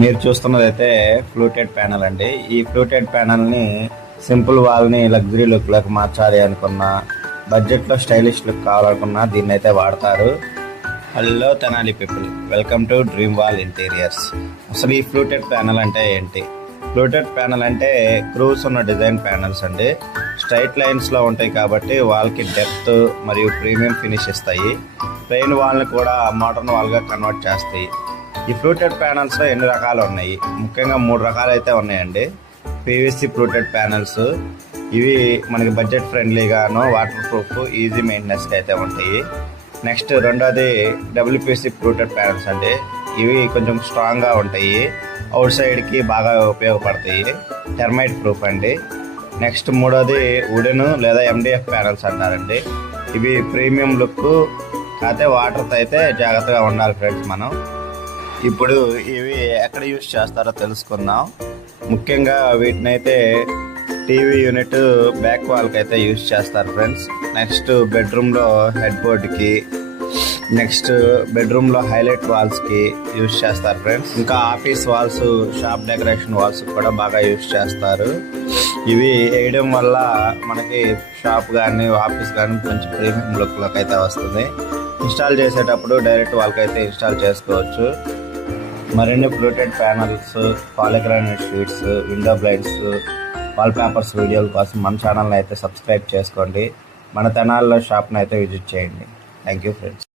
మీరు చూస్తున్నదైతే fluted panel అండి. ఈ ఫ్లూటెడ్ ప్యానల్ని సింపుల్ వాల్ని లగ్జరీ లుక్లోకి మార్చాలి అనుకున్నా, బడ్జెట్లో స్టైలిష్ లుక్ కావాలనుకున్నా దీన్ని అయితే వాడతారు. Hello Tenali people, welcome to dream wall interiors. అసలు ఈ ఫ్లూటెడ్ ప్యానల్ అంటే ఏంటి? ఫ్లూటెడ్ ప్యానల్ అంటే క్రూస్ ఉన్న డిజైన్ ప్యానల్స్ అండి. స్ట్రైట్ లైన్స్లో ఉంటాయి కాబట్టి వాల్కి డెప్త్ మరియు ప్రీమియం ఫినిష్ ఇస్తాయి. ప్లెయిన్ వాల్ని కూడా మోడర్న్ వాల్గా కన్వర్ట్ చేస్తాయి. ఈ ఫ్లూటెడ్ ప్యానల్స్లో ఎన్ని రకాలు ఉన్నాయి? ముఖ్యంగా 3 రకాలు అయితే ఉన్నాయండి. పీవీసీ ఫ్లూటెడ్ ప్యానల్స్, ఇవి మనకి బడ్జెట్ ఫ్రెండ్లీగాను, వాటర్ ప్రూఫ్, ఈజీ మెయింటెనెన్స్కి అయితే ఉంటాయి. నెక్స్ట్ రెండోది డబ్ల్యూపీసీ ఫ్లూటెడ్ ప్యానల్స్ అండి. ఇవి కొంచెం స్ట్రాంగ్గా ఉంటాయి, అవుట్ సైడ్కి బాగా ఉపయోగపడతాయి, టెర్మైట్ ప్రూఫ్ అండి. నెక్స్ట్ మూడోది వుడెన్ లేదా ఎండిఎఫ్ ప్యానల్స్ అంటారండి. ఇవి ప్రీమియం లుక్, కాకపోతే వాటర్తో అయితే జాగ్రత్తగా ఉండాలి ఫ్రెండ్స్. మనం ఇప్పుడు ఇవి ఎక్కడ యూజ్ చేస్తారో తెలుసుకుందాం. ముఖ్యంగా వీటినైతే టీవీ యూనిట్ బ్యాక్ వాల్కి అయితే యూజ్ చేస్తారు ఫ్రెండ్స్. నెక్స్ట్ బెడ్రూమ్లో హెడ్ బోర్డ్కి, నెక్స్ట్ బెడ్రూమ్లో హైలైట్ వాల్స్కి యూజ్ చేస్తారు ఫ్రెండ్స్. ఇంకా office walls, shop decoration walls కూడా బాగా యూజ్ చేస్తారు. ఇవి వేయడం వల్ల మనకి షాప్ కానీ ఆఫీస్ కానీ కొంచెం ప్రీమియం లుక్లోకి అయితే వస్తుంది. ఇన్స్టాల్ చేసేటప్పుడు డైరెక్ట్ వాళ్ళకి అయితే ఇన్స్టాల్ చేసుకోవచ్చు. మరిన్ని fluted panels, polygranite sheets, window blinds, wall papers వీడియోల కోసం మన ఛానల్ని అయితే సబ్స్క్రైబ్ చేసుకోండి. మన తెనాలిలో షాప్ని అయితే విజిట్ చేయండి. Thank you friends.